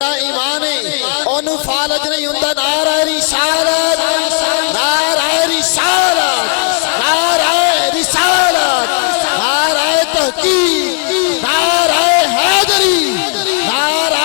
ایمانے اونو فالج نہیں ہوندہ نعرہ رسالت نعرہ رسالت نعرہ رسالت نعرہ تحقیق نعرہ حیدری نعرہ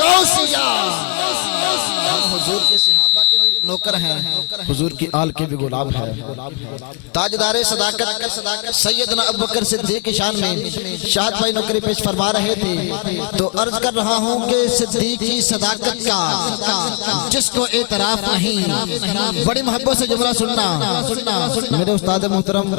غوثیہ ہم حضور کے صحابہ کے بھی نوکر ہیں حضور کی آل کے بھی غلام ہیں تاجدار صداقت سیدنا ابوبکر صدیق کی شان میں شاہد بھائی نوکری پیش فرما رہے تھے تو عرض کر رہا ہوں کہ صدیق کی صداقت کا جس کو اعتراف نہیں بڑی محبت سے جملہ سننا میرے استاد محترم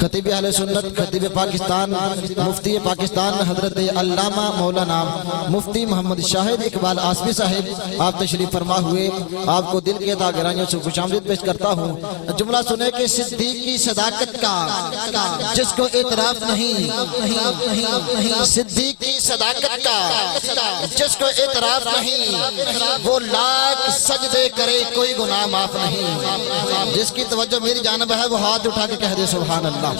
خطیب اہل سنت خطیب پاکستان مفتی پاکستان حضرت علامہ مولانا مفتی محمد شاہد اقبال آصفی صاحب آپ تشریف فرما ہوئے آپ کو دل کے گہرائیوں سے خوش آمدید پیش کرتا ہوں جملہ سنے کہ صدیق کی صداقت کا جس کو اعتراف نہیں صدیق کی صداقت کا جس کو اعتراف نہیں وہ لاکھ سجدے کرے کوئی گناہ معاف نہیں جس کی توجہ میری جانب ہے وہ ہاتھ اٹھا کے کہہ دے سبحان اللہ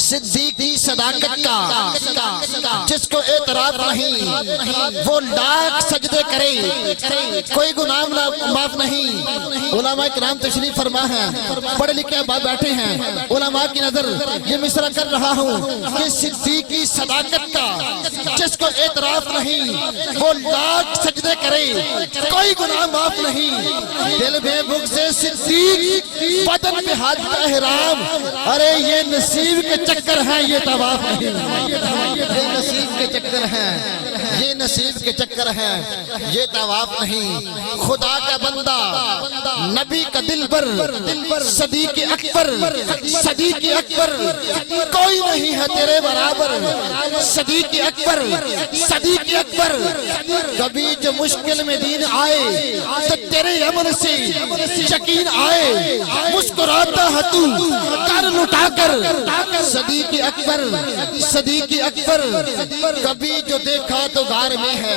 صدیق کی صداقت کا جس کو اعتراف نہیں وہ لاکھ سجدے کرے کوئی گناہ معاف نہیں علماء کرام تشریف فرما ہے پڑھے لکھے احباب بیٹھے ہیں علماء کی نظر یہ مصرع کر رہا ہوں کہ صدیق کی صداقت کا جس کو اعتراف نہیں وہ لاکھ سجدے کرے کوئی گناہ معاف نہیں دل میں بغض صدیق بدن میں حج کا احرام ارے یہ نصیب کے چکر ہیں یہ طواف نہیں یہ نصیب کے چکر ہیں یہ نصیب کے چکر ہیں یہ طواف نہیں خدا کا بندہ نبی کا دلبر صدیق اکبر صدیق اکبر کوئی نہیں ہے تیرے برابر صدیق اکبر صدیق اکبر کبھی جو مشکل میں دین آئے تو تیرے عمل سے یقین آئے مسکراتا ہے تو کر لٹا کر صدیق اکبر صدیق اکبر کبھی جو دیکھا تو غار میں ہے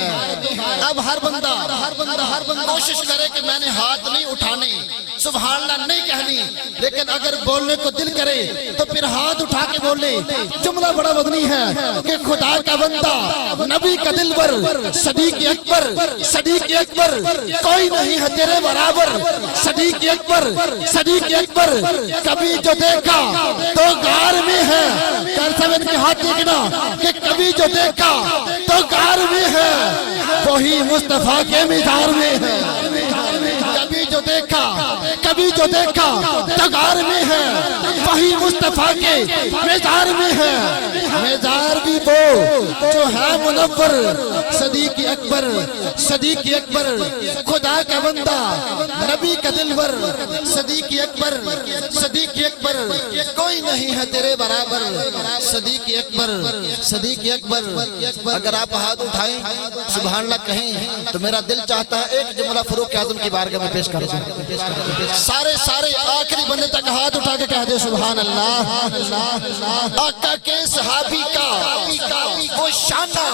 اب ہر بندہ کوشش کرے کہ میں نے ہاتھ نہیں اٹھانے سبحان اللہ نہیں کہنی لیکن اگر بولنے کو دل کرے تو پھر ہاتھ اٹھا کے بولے جملہ بڑا وزنی ہے کہ خدا کا بندہ نبی کا دلبر صدیق اکبر کوئی نہیں ہے تیرے برابر صدیق اکبر کبھی جو دیکھا تو غار میں ہے کر سمجھ کے ہاتھ دیکھنا کہ کبھی جو دیکھا تو غار میں ہے وہی مصطفیٰ کے مزار میں ہے کبھی جو دیکھا تو غار میں ہے وہی مصطفیٰ کے مزار میں ہے مزار بھی وہ جو ہے منور صدیق اکبر خدا کا بندہ نبی کا دلبر صدیق اکبر کوئی نہیں ہے تیرے برابر صدیق اکبر اگر آپ ہاتھ اٹھائیں سبحان اللہ کہیں تو میرا دل چاہتا ہے ایک جملہ فاروق اعظم کی بارگاہ میں پیش کر دوں سارے آخری بندے تک ہاتھ اٹھا کے کہہ دے سبحان اللہ آقا کے صحابی کا وہ شانہ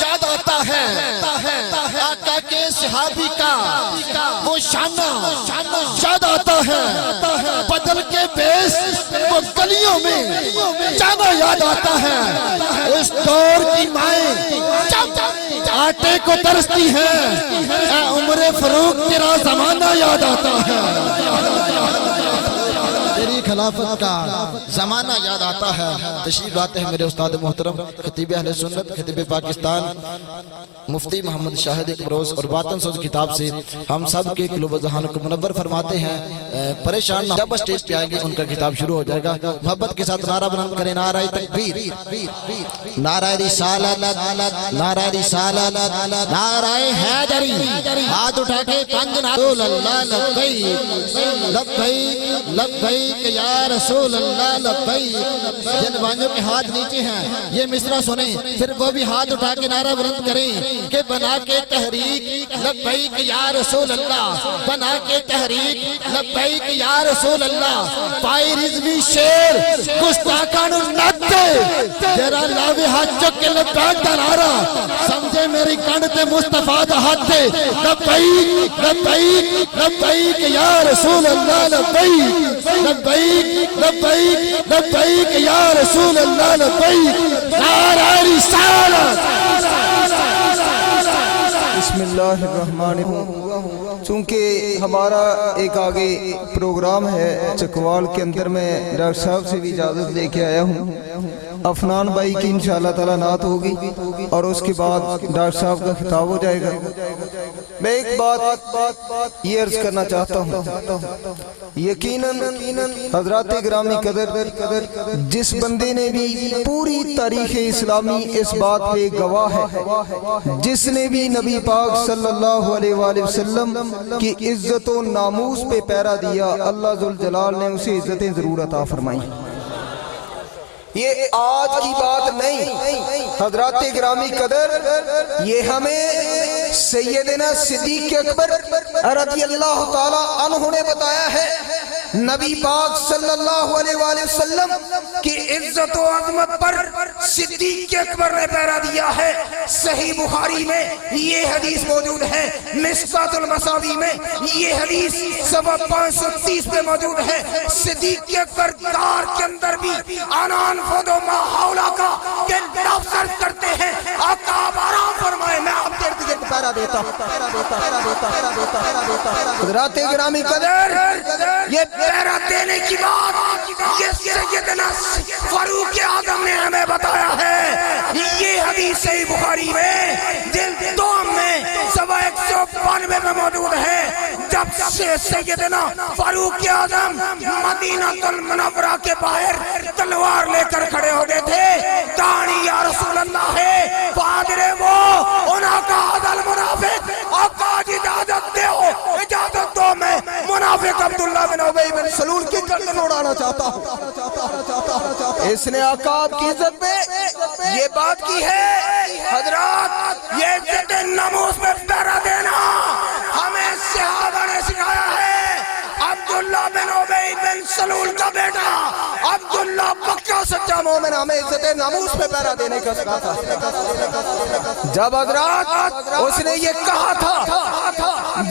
یاد آتا ہے آقا کے صحابی کا وہ شانہ یاد آتا ہے بدل کے بیس وہ گلیوں میں جانا یاد آتا ہے اس دور کی مائیں آٹے کو ترستی ہے اے عمر فاروق تیرا زمانہ یاد آتا ہے تیری خلافت کا زمانہ یاد آتا ہے تشریف لاتے ہیں میرے استاد محترم خطیب اہل سنت خطیب پاکستان مفتی محمد شاہد اقبروز اور باطن سوز کتاب سے ہم سب کے قلوب و ذہان کو منور فرماتے ہیں پریشان نہ جب اسٹیج پہ آئیں گے ان کا کتاب شروع ہو جائے گا محبت کے ساتھ نعرہ بلند کریں نعرہ تکبیر نعرہ رسالت نعرہ رسالت نعرہ حیدری ہاتھ اٹھا کے پنج رسول اللہ لبیک یا رسول اللہ لبیک جن بانجوں کے ہاتھ نیچے ہیں یہ مصرع سنیں پھر وہ بھی ہاتھ اٹھا کے نعرہ بلند کریں کہ بنا کے تحریک لبیک یا رسول اللہ بنا کے تحریک لبیک یا رسول اللہ پائی رضوی شیر گستاخان النتے تیرا لاوی ہاتھ چک کے لبیک دا نعرہ سمجھے میری کانڈتے مصطفیٰ دا ہاتھ دے لبیک یا رسول اللہ لبیک یا رسول اللہ لبیک نعرہ رسالت بسم اللہ الرحمن الرحیم۔ چونکہ ہمارا ایک آگے پروگرام ہے چکوال کے اندر، میں ڈاکٹر صاحب سے بھی اجازت لے کے آیا ہوں۔ افنان بھائی کی انشاءاللہ تعالی نعت ہوگی اور اس کے بعد ڈاکٹر صاحب کا خطاب ہو جائے گا۔ میں ایک بات یہ عرض کرنا چاہتا ہوں، یقیناً حضرات گرامی قدر جس بندے نے بھی پوری تاریخ اسلامی اس بات پہ گواہ ہے، جس نے بھی نبی پاک صلی اللہ علیہ وآلہ وسلم کی عزت و ناموس پہ پیرا دیا، اللہ ذوالجلال نے اسے عزتیں ضرور عطا فرمائی۔ یہ آج کی بات نہیں حضرات گرامی قدر، یہ ہمیں سیدنا صدیق اکبر رضی اللہ تعالی عنہ نے بتایا ہے۔ نبی پاک صلی اللہ علیہ وآلہ وسلم کی عزت و عظمت پر صدیق اکبر نے پیرا دیا ہے۔ صحیح بخاری میں یہ حدیث موجود ہے، مشکاۃ المصابیح میں یہ حدیث صفحہ 530 پہ موجود ہے۔ صدیق اکبر کار کے اندر بھی آنان فودو ماحولہ کا کہ لفظ کرتے ہیں، آقا آپ آرام فرمائے، میں آپ دیر دیگر پیرا دیتا حضرات گرامی قدر، یہ پیرا دینے کی بات یہ سیدنا فاروق اعظم نے ہمیں بتایا ہے۔ یہ حدیث صحیح بخاری میں جلد 2 میں صفحہ 192 میں موجود ہے۔ جب سیدنا فاروق اعظم مدینہ المنورہ کے باہر تلوار لے کر کھڑے ہو گئے تھے، داڑھی یا رسول اللہ ہے فادر وہ انہا کا عدل منافق، آقا اجازت دو میں منافق عبداللہ بن ابی بن سلول کی گردن اڑانا چاہتا ہوں۔ اس نے آقا آپ کی عزت پہ یہ بات کی ہے۔ حضرات یہ عزت ناموس میں پیرا دینا ہمیں صحابہ نے سکھایا ہے۔ عبداللہ بن ابی بن سلول کا بیٹا عبداللہ پکا سچا مومن ہمیں عزت ناموس پہ پیرا دینے کا سکھاتا ہے۔ جب حضرات اس نے یہ کہا تھا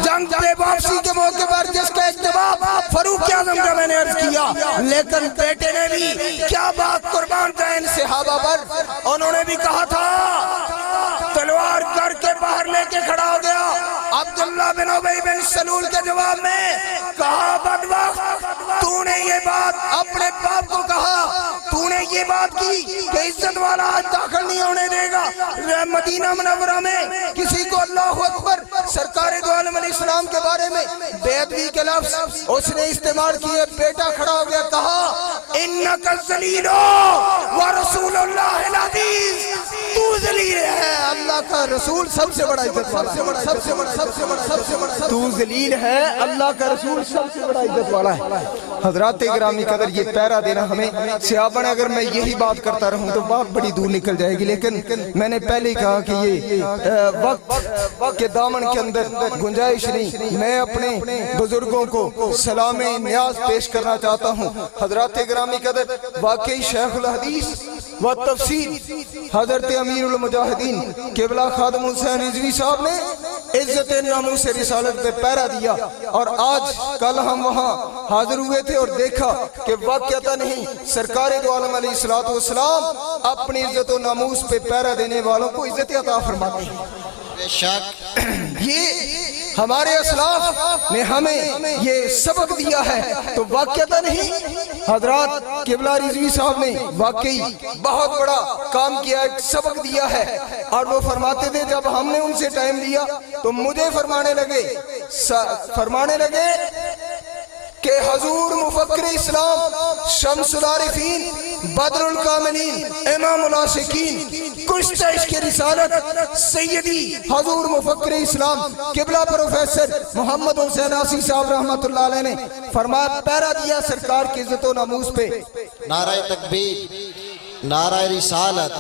جنگ پہ واپسی کے موقع پر، جس کا اجتماع فاروق اعظم کا میں نے عرض کیا، لیکن بیٹے نے بھی کیا بات قربان جائے ان صحابہ پر، انہوں نے بھی کہا تھا، تلوار کر کے باہر لے کے کھڑا ہو گیا۔ عبداللہ بن ابی بن سلول کے جواب میں کہا، بدبخت تو نے یہ بات اپنے باپ کو کہا، تو نے یہ بات کی کہ عزت والا آج داخل نہیں ہونے دے گا مدینہ منورہ میں کسی کو۔ اللہ اکبر، سرکار دو عالم علیہ السلام کے بارے میں بے ادبی کے لفظ اس نے استعمال کیے۔ بیٹا کھڑا ہو گیا، کہا انک الذلیل ورسول اللہ العزیز، تو ذلیل ہے، اللہ کا رسول سب سے بڑا عزت والا ہے، تو ذلیل ہے، اللہ کا رسول سب سے بڑا عزت والا ہے۔ حضرات گرامی قدر یہ پیرا دینا ہمیں صحابہ نے، اگر میں یہی بات کرتا رہوں تو بات بڑی دور نکل جائے گی، لیکن میں نے پہلے ہی کہا کہ یہ وقت کے دامن کے اندر گنجائش نہیں۔ میں اپنے بزرگوں کو سلام نیاز پیش کرنا چاہتا ہوں۔ حضرات گرامی قدر واقعی شیخ الحدیث و تفسیر حضرت امیر المجاہدین قبلہ خادم حسین رضوی صاحب نے عزت ناموس رسالت پہ پیرا دیا، اور آج کل ہم وہاں حاضر ہوئے تھے اور دیکھا کہ واقعتا نہیں سرکار دو عالم علیہ السلام اپنی عزت و ناموس پہ پیرا دینے والوں کو عزت عطا فرماتے ہیں۔ بے شک یہ ہمارے اسلاف نے ہمیں یہ سبق دیا ہے، تو واقعتا نہیں حضرات قبلہ رضوی صاحب نے واقعی بہت بڑا کام کیا، ایک سبق دیا ہے۔ اور وہ فرماتے تھے، جب ہم نے ان سے ٹائم لیا تو مجھے فرمانے لگے کہ حضور مفکر اسلام، شمس العارفین، بدر الکاملین، امام العاشقین، کشتہ عشق رسالت سیدی حضور مفکر اسلام قبلہ پروفیسر محمد حسین آسی صاحب رحمت اللہ علیہ نے فرمایا، پیرا دیا سرکار کی عزت و ناموس پہ۔ نعرہ تکبیر، نعرہ رسالت،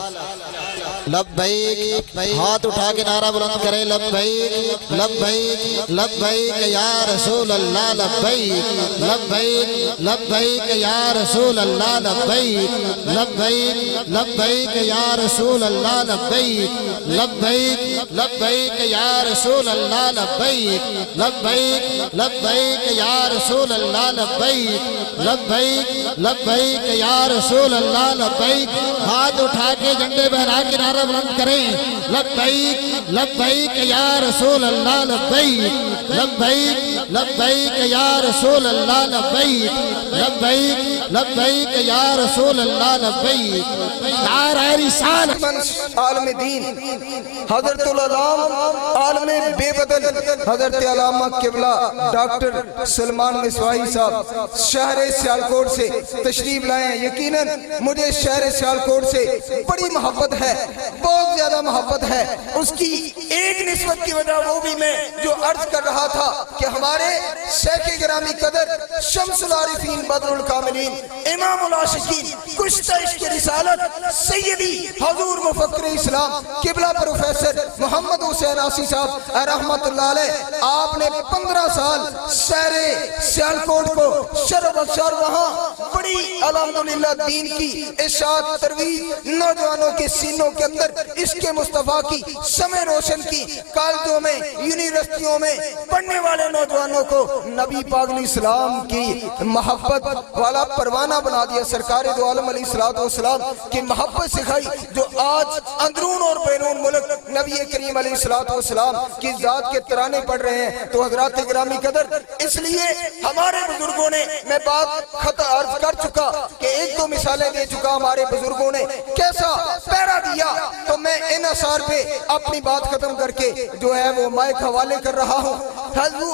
لبیک، ہاتھ اٹھا کے نعرہ بلند کرے، لبیک لبیک لبیک یا رسول اللہ، لبیک لبیک لبیک یا رسول اللہ، لبیک لبیک لبیک یا رسول اللہ، لبیک لبیک لبیک یا رسول اللہ، لبیک لبیک لبیک یا رسول اللہ، لبیک لبیک لبیک یا رسول اللہ، لبیک۔ ہاتھ اٹھا کے جھنڈے بہرا کے نعرہ بلند کریں لبیک لبیک یا رسول اللہ لبیک لبیک لبیک یا رسول اللہ لبیک لبیک لبیک یا رسول اللہ لبیک نعرہ رسالت عالم دین حضرت العلام عالم بے بدل حضرت علامہ قبلہ ڈاکٹر سلمان مصباحی صاحب شہر سیالکوٹ سے تشریف لائے ہیں۔ یقیناً مجھے شہر سیالکوٹ سے بڑی محبت ہے، بہت زیادہ محبت ہے۔ اس کی ایک نسبت کی وجہ وہ بھی میں جو عرض کر رہا تھا کہ ہمارے شیخ گرامی قدر شمس العارفین بدر الکاملین امام العاشقین کشتہ عشق رسالت سیدی حضور مفکر اسلام قبلہ پروفیسر محمد حسین آسی صاحب رحمت اللہ علیہ، آپ نے 15 سال شہر سیالکوٹ کو شرف بخشار وہاں بڑی الحمدللہ دین کی اشاعت ترویج نوجوانوں کے سینوں کے اندر عشق مصطفیٰ کی شمع روشن کی، کالجوں میں یونیورسٹیوں میں پڑھنے والے نوجوانوں کو نبی پاک علیہ السلام کی محبت والا پروانہ بنا دیا۔ سرکار دو عالم علیہ السلام کی محبت سکھائی جو آج اندرون اور بیرون ملک نبی کریم علیہ السلام کی ذات کے ترانے پڑھ رہے ہیں۔ تو حضرات گرامی قدر اس لیے ہمارے بزرگوں نے، میں بات خط عرض کر چکا کہ ایک دو مثالیں دے چکا ہمارے بزرگوں نے کیسا پہرا دیا، تو میں ان اثار پہ اپنی بات ختم کر کے جو ہے وہ مائک حوالے کر رہا ہوں۔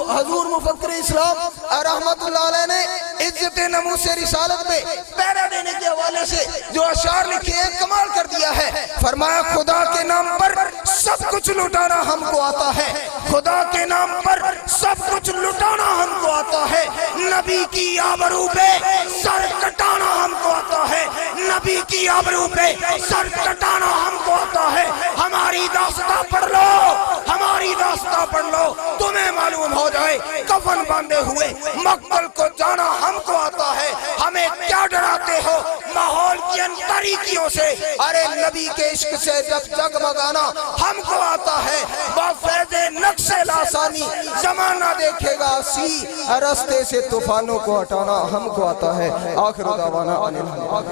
حضور مفکر اسلام رحمت اللہ علیہ نے عزت نموس رسالت میں پہرا دینے کے حوالے سے جو اشعار لکھے ہیں کمال کر دیا ہے۔ فرمایا خدا کے نام پر سب کچھ لٹانا ہم کو آتا ہے، خدا کے نام پر سب کچھ لٹانا ہم کو آتا ہے، نبی کی آبرو پہ سر کٹانا ہم کو آتا ہے، نبی کی آبرو پہ سر کٹانا ہم کو آتا ہے۔ ہماری داستان پڑھ لو، ہماری داستان پڑھ لو، تمہیں معلوم ہو جائے کفن باندھے ہوئے مقتل کو جانا ہم کو آتا ہے۔ ہمیں کیا ڈراتے ہو ماحول کی ان تاریکیوں سے، ارے نبی کے عشق سے جب جگمگانا ہم کو آتا ہے۔ بفیض نقش لاسانی زمانہ دیکھے گا سی، رستے سے طوفانوں کو ہٹانا ہم کو آتا ہے۔ آخر دعوانا